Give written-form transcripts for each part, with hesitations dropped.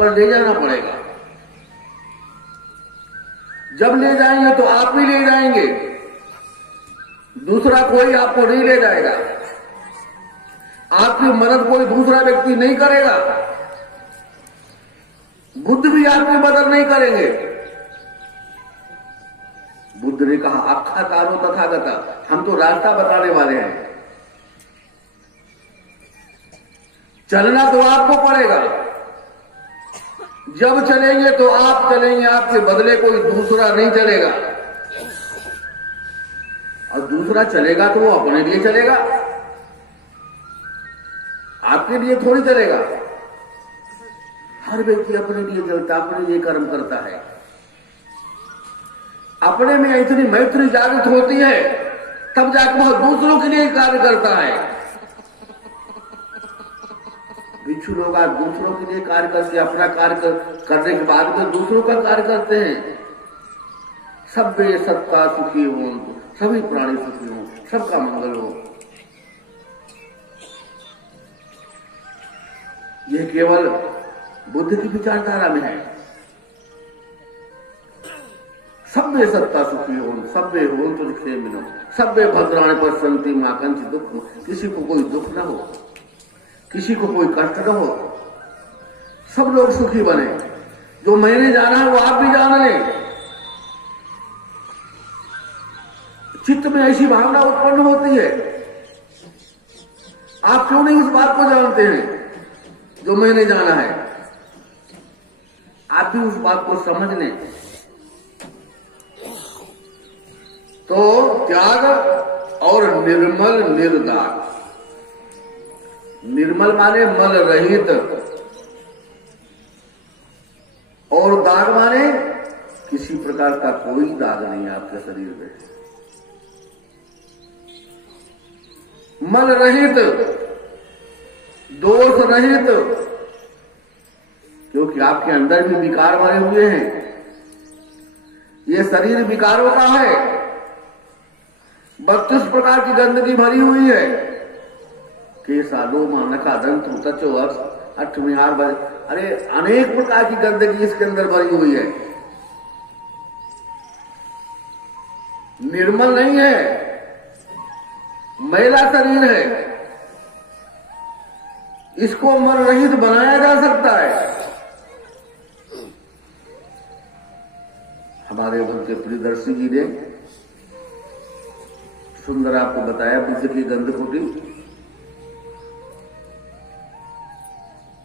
ऊपर ले जाना पड़ेगा। जब ले जाएंगे तो आप ही ले जाएंगे, दूसरा कोई आपको नहीं ले जाएगा। आपकी मदद कोई दूसरा व्यक्ति नहीं करेगा, बुद्ध भी आपकी मदद नहीं करेंगे। बुद्ध ने कहा अक्खा तारो तथागता, हम तो रास्ता बताने वाले हैं, चलना तो आपको पड़ेगा। जब चलेंगे तो आप चलेंगे, आपके बदले कोई दूसरा नहीं चलेगा। और दूसरा चलेगा तो वो अपने लिए चलेगा, आपके लिए थोड़ी चलेगा। हर व्यक्ति अपने लिए चलता, अपने लिए कर्म करता है। अपने में इतनी मैत्री जागृत होती है तब जाकर वह दूसरों के लिए कार्य करता है। भिक्षु लोग आज दूसरों के लिए कार्य करके अपना कार्य करने के बाद में दूसरों का कार्य करते हैं। सभ्य सत्ता सुखी हो, सभी प्राणी सुखी हो, सबका मंगल हो। यह केवल बुद्ध की विचारधारा में है। सभ्य सत्ता सुखी हो, सभ्य हो तो क्षेम, सभ्य भद्राणि पश्यन्ति मा कंचित् दुःखम्, किसी को कोई दुख न हो, किसी को कोई कष्ट न हो, सब लोग सुखी बने। जो मैंने जाना है वो आप भी जान लें। चित्त में ऐसी भावना उत्पन्न होती है, आप क्यों नहीं उस बात को जानते हैं जो मैंने जाना है? आप भी उस बात को समझ लें। तो त्याग और निर्मल निर्दाग। निर्मल माने मल रहित, और दाग माने किसी प्रकार का कोई दाग नहीं है आपके शरीर में। मल रहित, दोष रहित, क्योंकि आपके अंदर भी विकार भरे हुए हैं। ये शरीर विकारों का है, 32 प्रकार की गंदगी भरी हुई है। केसा लोमा नखा दंत तचो अठ में हार भरे, अरे अनेक प्रकार की गंदगी इसके अंदर भरी हुई है। निर्मल नहीं है, मैला शरीर है। इसको मल रहित बनाया जा सकता है। हमारे उधर के प्रियदर्शी जी ने सुंदर आपको बताया बुद्ध की गंध कुटी।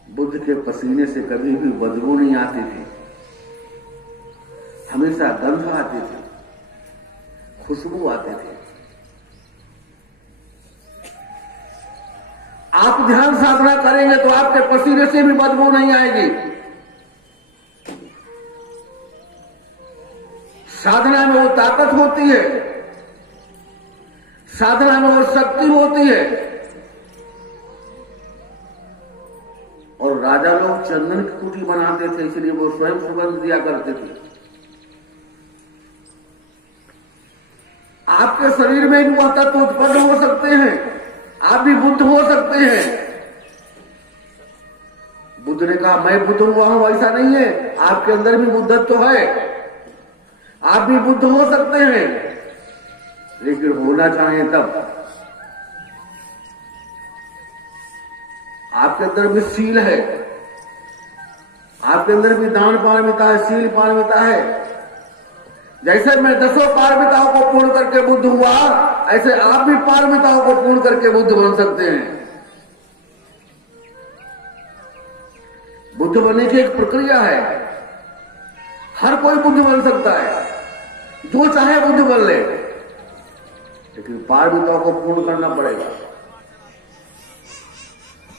बुद्ध के पसीने से कभी भी बदबू नहीं आती थी, हमेशा गंध आती थी, खुशबू आती थी। आप ध्यान साधना करेंगे तो आपके पसीने से भी बदबू नहीं आएगी। साधना में वो ताकत होती है, साधना में वो शक्ति होती है। और राजा लोग चंदन की कुटी बनाते थे, इसलिए वो स्वयं सुगंध दिया करते थे। आपके शरीर में भी वह तत्व उत्पन्न हो सकते हैं, आप भी बुद्ध हो सकते हैं। बुद्ध ने कहा मैं बुद्ध हुआ हूं, ऐसा नहीं है, आपके अंदर भी बुद्धत्व है, आप भी बुद्ध हो सकते हैं, लेकिन होना चाहिए तब। आपके अंदर भी शील है, आपके अंदर भी दान पारमिता है, शील पारमिता है। जैसे मैं 10 पारमिताओं को पूर्ण करके बुद्ध हुआ, ऐसे आप भी पारमिताओं को पूर्ण करके बुद्ध बन सकते हैं। बुद्ध बनने की एक प्रक्रिया है, हर कोई बुद्ध बन सकता है, जो चाहे बुद्ध बन ले, लेकिन पारमिताओं को पूर्ण करना पड़ेगा।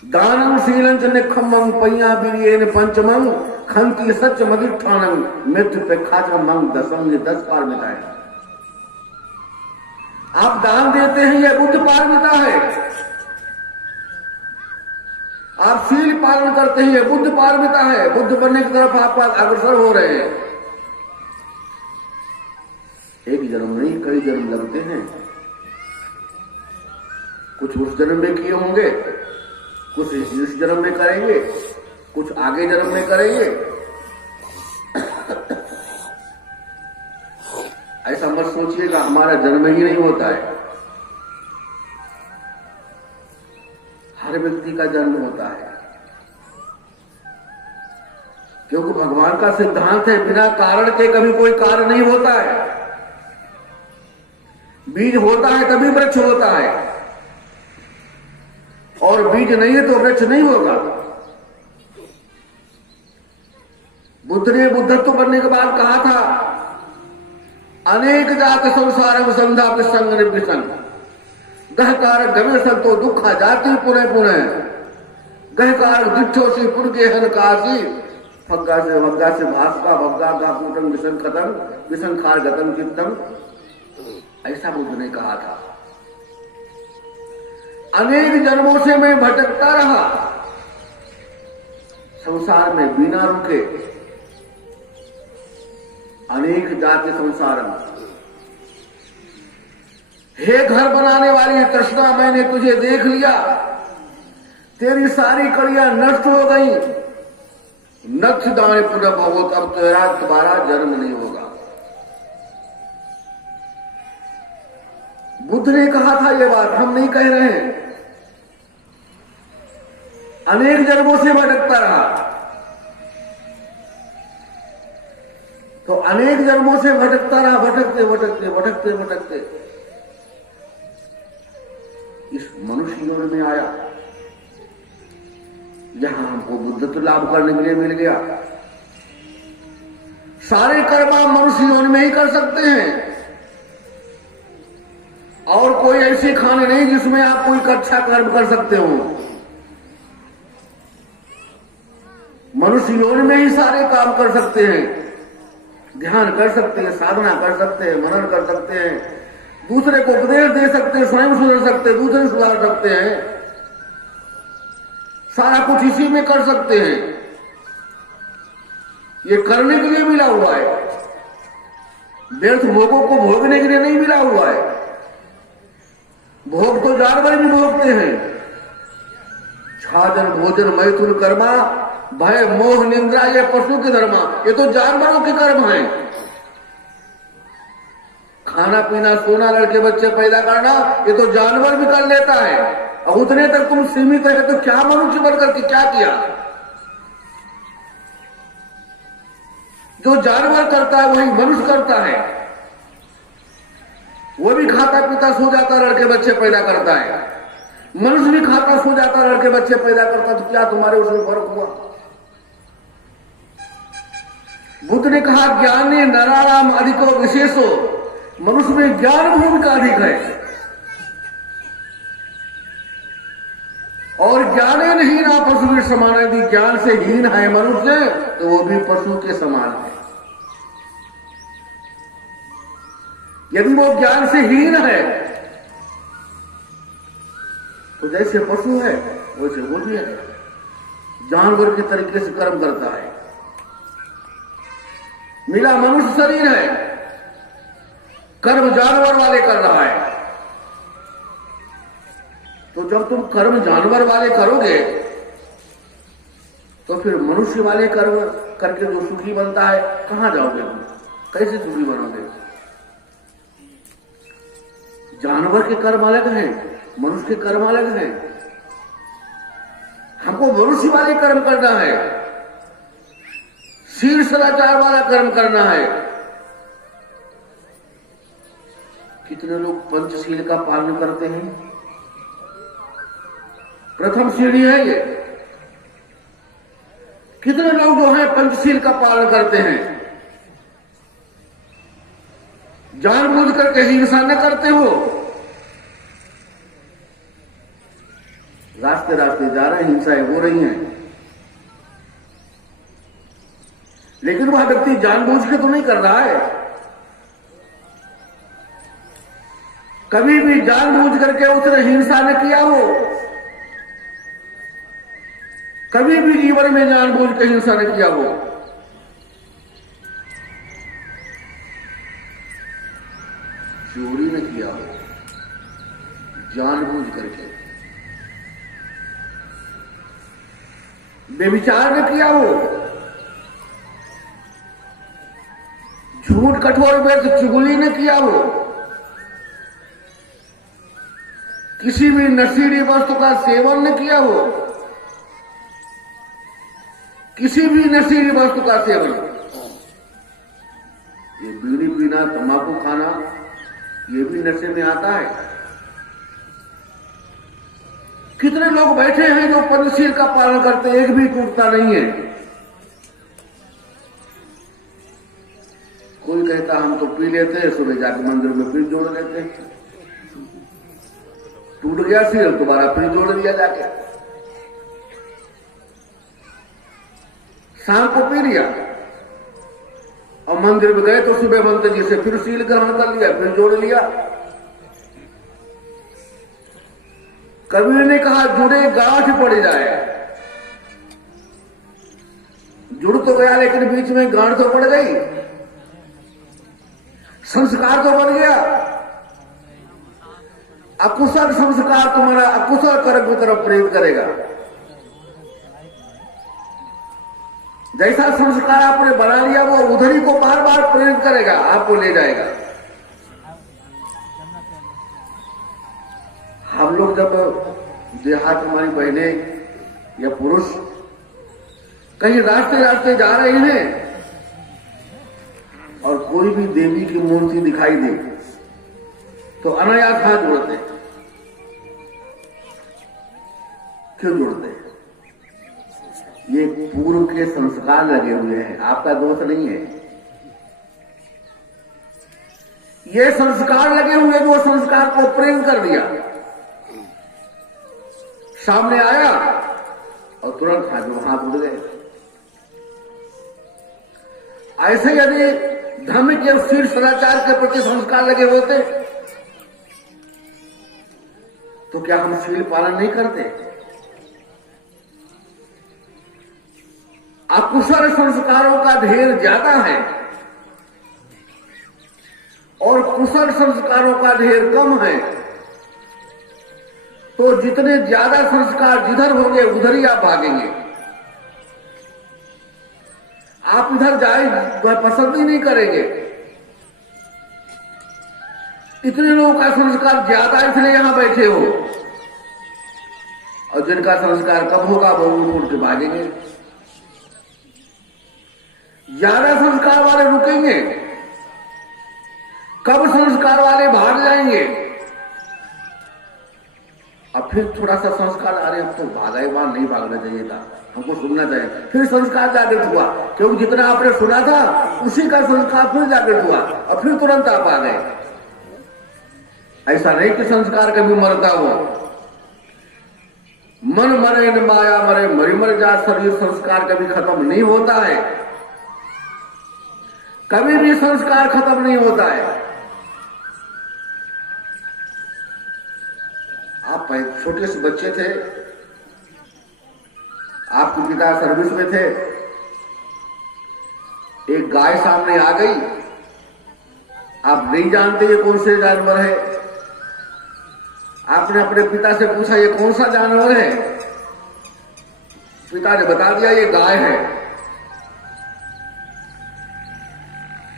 दानं शीलं च निखम्मं पय्या वीर्येन पंचमं खंति सच मदिष्ठानं मृत्यु पे खाचमं दसम। ये 10 पारमिताएं। आप दान देते हैं, यह बुद्ध पारमिता है। आप शील पालन करते हैं, यह बुद्ध पारमिता है। बुद्ध बनने की तरफ आप अग्रसर हो रहे हैं। एक जन्म नहीं, कई जन्म लगते हैं। कुछ उस जन्म में किए होंगे, कुछ इस जन्म में करेंगे, कुछ आगे जन्म में करेंगे। ऐसा मत सोचिएगा हमारा जन्म ही नहीं होता है। हर व्यक्ति का जन्म होता है, क्योंकि भगवान का सिद्धांत है बिना कारण के कभी कोई कार्य नहीं होता है। बीज होता है तभी वृक्ष होता है, और बीज नहीं है तो वृक्ष नहीं होगा। बुद्ध ने बुद्धत्व बनने के बाद कहा था, अनेक जात संसार संधा विसंग निर्विसंग गहकार गमे संतो दुखा जाति पुनः पुनः गहकार दिठोसी पुन के हन काशी भग्गा से भास्का भग्गा का कूटम विसन खतम विसन खार गतम चित्तम। ऐसा बुद्ध ने कहा था। अनेक जन्मों से मैं भटकता रहा संसार में बिना रुके, अनेक जाति संसार में। हे घर बनाने वाली तृष्णा, मैंने तुझे देख लिया, तेरी सारी कड़ियां नष्ट हो गई। नक्ष दाने पुनः भगवत, अब तेरा दोबारा जन्म नहीं होगा। बुद्ध ने कहा था ये बात, हम नहीं कह रहे हैं। अनेक जन्मों से भटकता रहा, तो अनेक जन्मों से भटकता रहा, भटकते भटकते भटकते भटकते इस मनुष्य योनि में आया, जहां हमको बुद्धत्व लाभ करने के लिए मिल गया। सारे कर्म आप मनुष्य योनि में ही कर सकते हैं, और कोई ऐसे खाने नहीं जिसमें आप कोई अच्छा कर्म कर सकते हो। मनुष्य योनि में ही सारे काम कर सकते हैं, ध्यान कर सकते हैं, साधना कर सकते हैं, मनन कर सकते हैं, दूसरे को उपदेश दे सकते हैं, स्वयं सुधर सकते हैं, दूसरे सुधार सकते हैं। सारा कुछ इसी में कर सकते हैं। ये करने के लिए मिला हुआ है, व्यर्थ भोगों को भोगने के लिए नहीं मिला हुआ है। भोग तो जानवर भी भोगते हैं। छाजन भोजन मैथुन कर्मा भय मोह निंद्रा ये पशु के धर्मा, ये तो जानवरों के कर्म हैं। खाना पीना सोना लड़के बच्चे पैदा करना ये तो जानवर भी कर लेता है, और उतने तक तुम सीमित है तो क्या मनुष्य बनकर के क्या किया। जो जानवर करता है वही मनुष्य करता है। वो भी खाता पीता सो जाता लड़के बच्चे पैदा करता है, मनुष्य भी खाता सो जाता लड़के बच्चे पैदा करता, तो क्या तुम्हारे उसमें फर्क हुआ। बुद्ध ने कहा ज्ञानी नराराम अधिको विशेषो, मनुष्य में ज्ञान भूमिका अधिक है, और ज्ञाने नहीं ना पशु के समान। यदि ज्ञान से हीन है मनुष्य तो वो भी पशु के समान है। यदि वो ज्ञान से हीन है तो जैसे पशु है वैसे वो भी है, जानवर के तरीके से कर्म करता है। मिला मनुष्य शरीर है, कर्म जानवर वाले कर रहा है। तो जब तुम कर्म जानवर वाले करोगे तो फिर मनुष्य वाले कर्म करके जो सुखी बनता है, कहां जाओगे तुम, कैसे सुखी बनोगे। जानवर के कर्म अलग हैं, मनुष्य के कर्म अलग हैं। हमको मनुष्य वाले कर्म करना है, शील सदाचार वाला कर्म करना है। कितने लोग पंचशील का पालन करते हैं। प्रथम सीढ़ी है ये। कितने लोग जो है पंचशील का पालन करते हैं, जानबूझ करके हिंसा न करते हो। रास्ते रास्ते जा रहे हैं, हिंसाएं हो रही हैं, लेकिन वह व्यक्ति जानबूझ के तो नहीं कर रहा है। कभी भी जानबूझ करके उसने हिंसा न किया हो, कभी भी जीवन में जानबूझ के हिंसा न किया हो। चोरी न किया हो जानबूझ करके, बेविचार ने किया हो, झूठ कठोर व्यर्थ चुगली ने किया हो, किसी भी नशीली वस्तु का सेवन न किया हो, किसी भी नशीली वस्तु का सेवन, ये बीड़ी पीना, तंबाकू खाना, ये भी नशे में आता है। कितने लोग बैठे हैं जो पंचशील का पालन करते, एक भी टूटता नहीं है। कोई कहता हम तो पी लेते हैं, सुबह जाकर मंदिर में फिर जोड़ लेते हैं, टूट गया सील दोबारा फिर जोड़ दिया जाके, शाम को पी लिया और मंदिर में गए तो सुबह मंत्र जी से फिर सील ग्रहण कर लिया, फिर जोड़ लिया। कबीर ने कहा जुड़े गांठ पड़ जाए, जुड़ तो गया लेकिन बीच में गांठ तो पड़ गई, संस्कार तो बन गया। अकुशल संस्कार तुम्हारा अकुशल कर्म की तरफ प्रेरित करेगा। जैसा संस्कार आपने बना लिया वो उधर ही को बार बार प्रेरित करेगा, आपको ले जाएगा। हम लोग जब देहात हमारी बहनें या पुरुष कहीं रास्ते रास्ते जा रहे हैं और कोई भी देवी की मूर्ति दिखाई दे तो अनायास हाथ जोड़ते हैं। क्यों जोड़ते हैं? ये पूर्व के संस्कार लगे हुए हैं, आपका दोष नहीं है। ये संस्कार लगे हुए, वो संस्कार को प्रेम कर दिया, सामने आया और तुरंत हाथ उड़ गए। ऐसे यदि धर्म के शील सदाचार के प्रति संस्कार लगे होते तो क्या हम शील पालन नहीं करते? अकुशल संस्कारों का ढेर ज्यादा है और कुशल संस्कारों का ढेर कम है। तो जितने ज्यादा संस्कार जिधर होंगे उधर ही आप भागेंगे। आप इधर जाए पसंद ही नहीं करेंगे। इतने लोगों का संस्कार ज्यादा इसलिए यहां बैठे हो, और जिनका संस्कार कम होगा वो उठ के भागेंगे। ज्यादा संस्कार वाले रुकेंगे, कम संस्कार वाले भाग जाएंगे। अब फिर थोड़ा सा संस्कार, अरे अब तो भागा ही, वहां नहीं भागना चाहिए था, हमको सुनना चाहिए। फिर संस्कार जागृत हुआ, क्योंकि जितना आपने सुना था उसी का संस्कार फिर जागृत हुआ और फिर तुरंत आप आ गए। ऐसा नहीं कि संस्कार कभी मरता हो। मन मरे न माया मरे, मरी मर जा शरीर, संस्कार कभी खत्म नहीं होता है। कभी भी संस्कार खत्म नहीं होता है। आप छोटे से बच्चे थे, आपके पिता सर्विस में थे, एक गाय सामने आ गई, आप नहीं जानते ये कौन से जानवर है। आपने अपने पिता से पूछा ये कौन सा जानवर है, पिता ने बता दिया ये गाय है।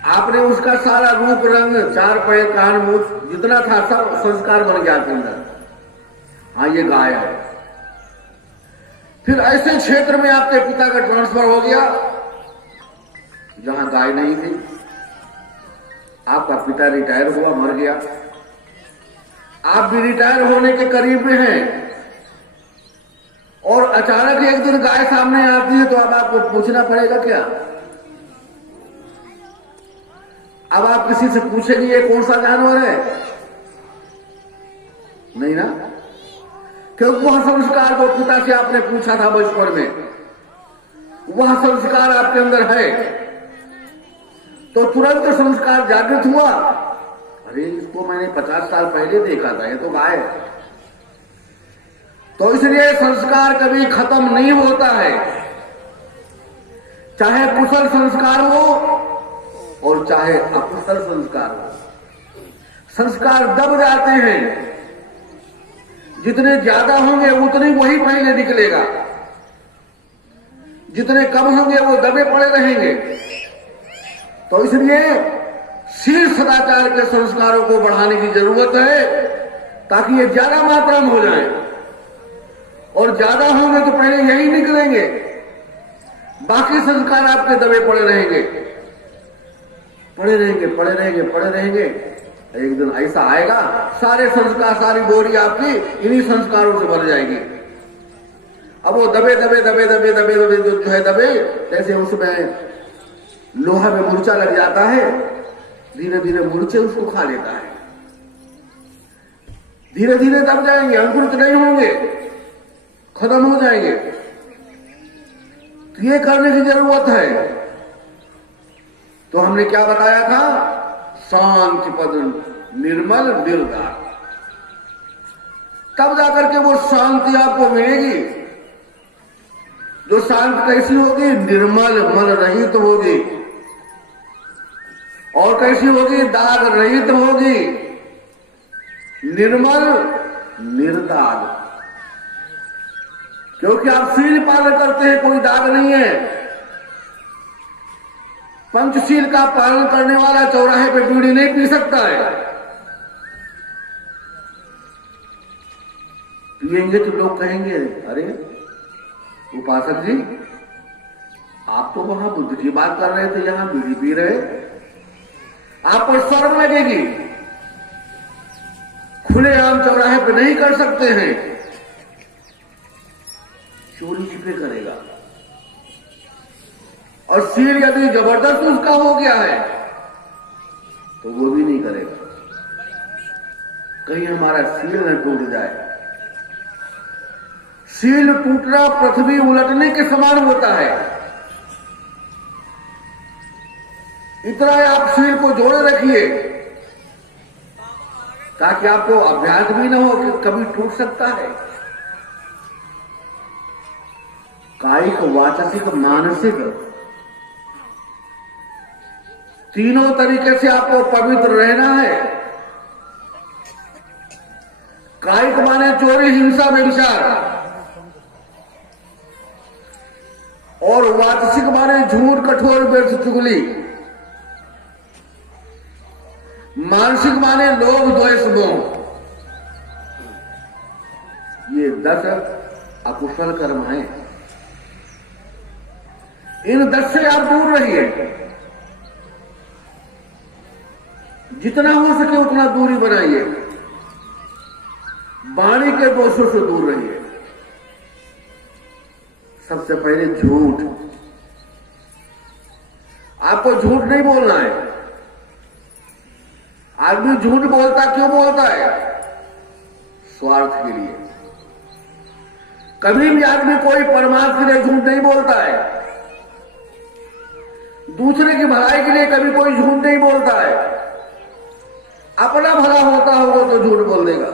आपने उसका सारा रूप रंग, चार पैर, कान, मुंह जितना था सब संस्कार बन गया आपके अंदर, हाँ ये गाय है। फिर ऐसे क्षेत्र में आपके पिता का ट्रांसफर हो गया जहां गाय नहीं थी। आपका पिता रिटायर हुआ, मर गया, आप भी रिटायर होने के करीब में हैं, और अचानक एक दिन गाय सामने आती है तो अब आपको पूछना पड़ेगा क्या? अब आप किसी से पूछेंगे ये कौन सा जानवर है? नहीं ना, क्योंकि वह संस्कार जो पिता से आपने पूछा था बचपन में, वह संस्कार आपके अंदर है, तो तुरंत संस्कार जागृत हुआ। अरे इसको मैंने 50 साल पहले देखा था, ये तो गाय है। तो इसलिए संस्कार कभी खत्म नहीं होता है, चाहे कुशल संस्कार हो और चाहे अकुशल संस्कार हो। संस्कार दब जाते हैं, जितने ज्यादा होंगे उतने वही पहले निकलेगा। जितने कम होंगे वो दबे पड़े रहेंगे। तो इसलिए शील सदाचार के संस्कारों को बढ़ाने की जरूरत है, ताकि ये ज्यादा मात्रा में हो जाए। और ज्यादा होंगे तो पहले यही निकलेंगे, बाकी संस्कार आपके दबे पड़े रहेंगे, पड़े रहेंगे, पड़े रहेंगे, पड़े रहेंगे। एक दिन ऐसा आएगा, सारे संस्कार, सारी बोरी आपकी इन्हीं संस्कारों से भर जाएगी। अब वो दबे दबे दबे दबे दबे दबे जो है दबे, जैसे उसमें लोहा में मूर्छा लग जाता है, धीरे धीरे मूर्छे उसको खा लेता है, धीरे धीरे दब जाएंगे, अंकुरित नहीं होंगे, खत्म हो जाएंगे। तो ये करने की जरूरत है। तो हमने क्या बताया था? शांति पद निर्मल निर्दार, तब जाकर के वो शांति आपको मिलेगी। जो शांति कैसी होगी? निर्मल, मल रहित होगी। और कैसी होगी? दाग रहित होगी। निर्मल निर्दाग, क्योंकि आप शील पालन करते हैं, कोई दाग नहीं है। पंचशील का पालन करने वाला चौराहे पे बीड़ी नहीं पी सकता है। पिएंगे तो लोग कहेंगे, अरे उपासक जी, आप तो वहां बुद्ध की बात कर रहे थे, यहां बीड़ी पी रहे। आप पर शर्म लगेगी, खुलेआम चौराहे पे नहीं कर सकते हैं, चोरी छिपे करेगा। और शील यदि जबरदस्त उसका हो गया है तो वो भी नहीं करेगा, कहीं हमारा शील न टूट जाए। शील टूटना पृथ्वी उलटने के समान होता है। इतना आप शील को जोड़े रखिए ताकि आपको अभ्यास भी न हो कि कभी टूट सकता है। कायिक, वाचसिक, मानसिक, तीनों तरीके से आपको पवित्र रहना है। कायिक माने चोरी, हिंसा, व्यभिचार, और वाचसिक माने झूठ, कठोर, व्यर्थ, चुगली। मानसिक माने लोभ, द्वेष, मोह। ये 10 अकुशल कर्म हैं। इन 10 से आप दूर रहिए, जितना हो सके उतना दूरी बनाइए। वाणी के दोषों से दूर रहिए। सबसे पहले झूठ, आपको झूठ नहीं बोलना है। आदमी झूठ बोलता क्यों बोलता है? स्वार्थ के लिए। कभी भी आदमी कोई परमार्थ के लिए झूठ नहीं बोलता है। दूसरे की भलाई के लिए कभी कोई झूठ नहीं बोलता है। अपना भला होता होगा तो झूठ बोल देगा।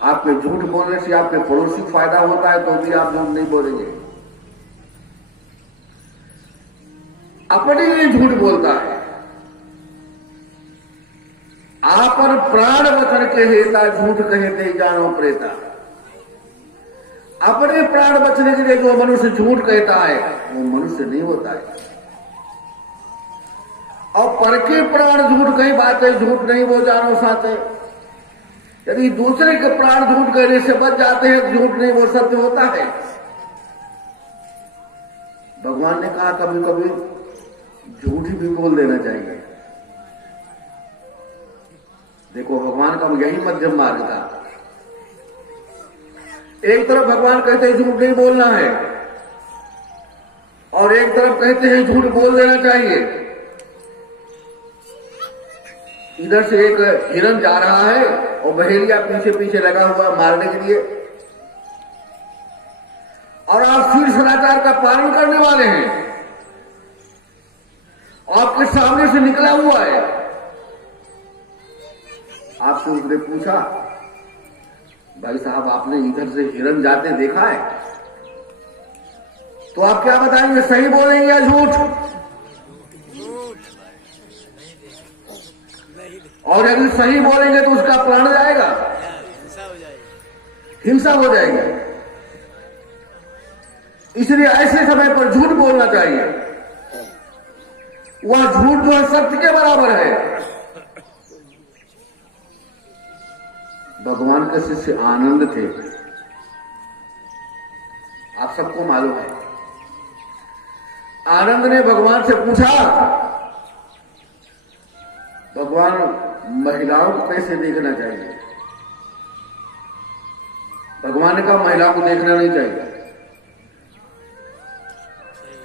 आपके झूठ बोलने से आपके पड़ोसी को फायदा होता है तो भी आप झूठ नहीं बोलेंगे। अपने लिए झूठ बोलता है। आप पर प्राण वचन के हेता झूठ कहते जानो प्रेता। अपने प्राण बचने के लिए जो मनुष्य झूठ कहता है वो मनुष्य नहीं होता है। और पर के प्राण झूठ कही बातें झूठ नहीं वो जानो साथे। यदि दूसरे के प्राण झूठ कहने से बच जाते हैं तो झूठ नहीं वो सत्य होता है। भगवान ने कहा कभी कभी झूठ भी बोल देना चाहिए। देखो भगवान का यही मध्यम मार्ग था। एक तरफ भगवान कहते हैं झूठ नहीं बोलना है और एक तरफ कहते हैं झूठ बोल देना चाहिए। इधर से एक हिरन जा रहा है और बहेलिया पीछे पीछे लगा हुआ मारने के लिए, और आप शील सदाचार का पालन करने वाले हैं। आपके सामने से निकला हुआ है। आपसे उसने पूछा, भाई साहब आपने इधर से हिरन जाते देखा है? तो आप क्या बताएंगे, सही बोलेंगे या झूठ? और यदि सही बोलेंगे तो उसका प्राण जाएगा, हिंसा हो जाएगी। इसलिए ऐसे समय पर झूठ बोलना चाहिए। वह झूठ जो है सत्य के बराबर है। भगवान के शिष्य आनंद थे, आप सबको मालूम है। आनंद ने भगवान से पूछा, भगवान महिलाओं को कैसे देखना चाहिए? भगवान ने कहा महिलाओं को देखना नहीं चाहिए,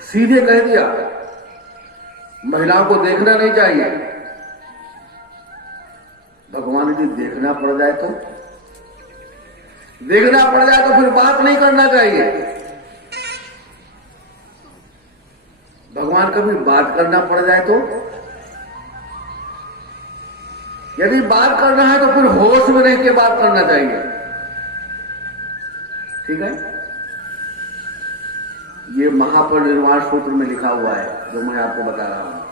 सीधे कह दिया महिलाओं को देखना नहीं चाहिए। भगवान जी देखना पड़ जाए तो फिर बात नहीं करना चाहिए। भगवान कभी बात करना पड़ जाए तो, यदि बात करना है तो फिर होश में रह के बात करना चाहिए। ठीक है, ये महापरिनिर्वाण सूत्र में लिखा हुआ है जो मैं आपको बता रहा हूं।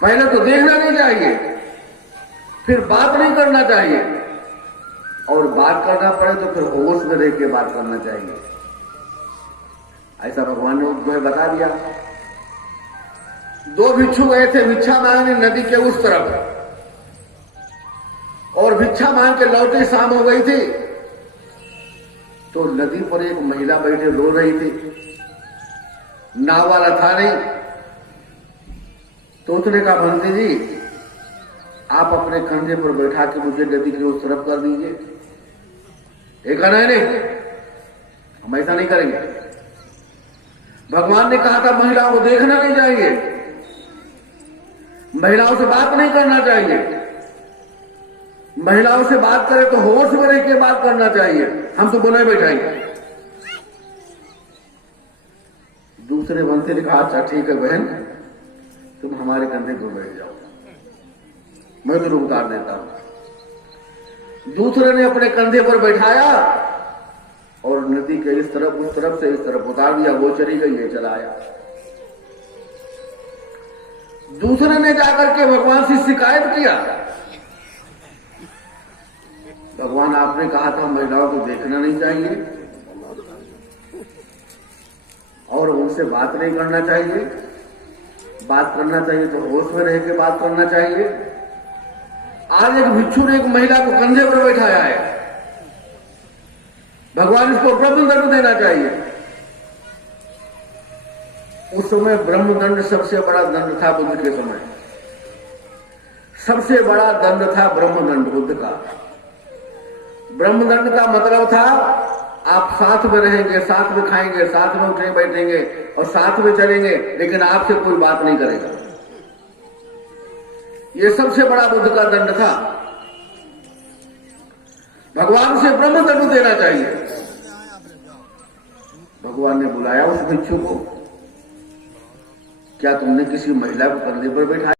पहले तो देखना नहीं चाहिए, फिर बात नहीं करना चाहिए, और बात करना पड़े तो फिर होश में रह के बात करना चाहिए। ऐसा भगवान ने जो है बता दिया। दो भिक्षु गए थे भिक्षा मांगने नदी के उस तरफ, और भिक्षा मांग के लौटे शाम हो गई थी, तो नदी पर एक महिला बैठे रो रही थी। नाव वाला था नहीं, तो उसने कहा बंदी जी आप अपने कंधे पर बैठा के मुझे नदी के उस तरफ कर दीजिए। एक नहीं, हम ऐसा नहीं करेंगे। भगवान ने कहा था महिलाओं को देखना नहीं चाहिए, महिलाओं से बात नहीं करना चाहिए, महिलाओं से बात करें तो होश में रह के बात करना चाहिए, हम तो नहीं बैठाएंगे। दूसरे बंदे ने कहा अच्छा ठीक है बहन, तुम हमारे कंधे पर बैठ जाओ, मैं तो उतार देता हूं। दूसरे ने अपने कंधे पर बैठाया और नदी के इस तरफ उस तरफ से इस तरफ उतार दिया, वो चली गई, ये चला आया। दूसरे ने जाकर के भगवान से शिकायत किया, भगवान आपने कहा था महिलाओं को देखना नहीं चाहिए और उनसे बात नहीं करना चाहिए, बात करना चाहिए तो होश में रह के बात करना चाहिए। आज एक भिक्षु ने एक महिला को कंधे पर बैठाया है, भगवान इसको ब्रह्मदंड देना चाहिए। उस समय ब्रह्मदंड सबसे बड़ा दंड था बुद्ध के समय, सबसे बड़ा दंड था ब्रह्मदंड बुद्ध का। ब्रह्मदंड का मतलब था आप साथ में रहेंगे, साथ में खाएंगे, साथ में उठेंगे बैठेंगे और साथ में चलेंगे, लेकिन आपसे कोई बात नहीं करेगा। ये सबसे बड़ा बुद्ध का दंड था। भगवान से ब्रह्मदंड देना चाहिए। भगवान ने बुलाया उस भिक्षु को, क्या तुमने किसी महिला को कंधे पर बैठाया?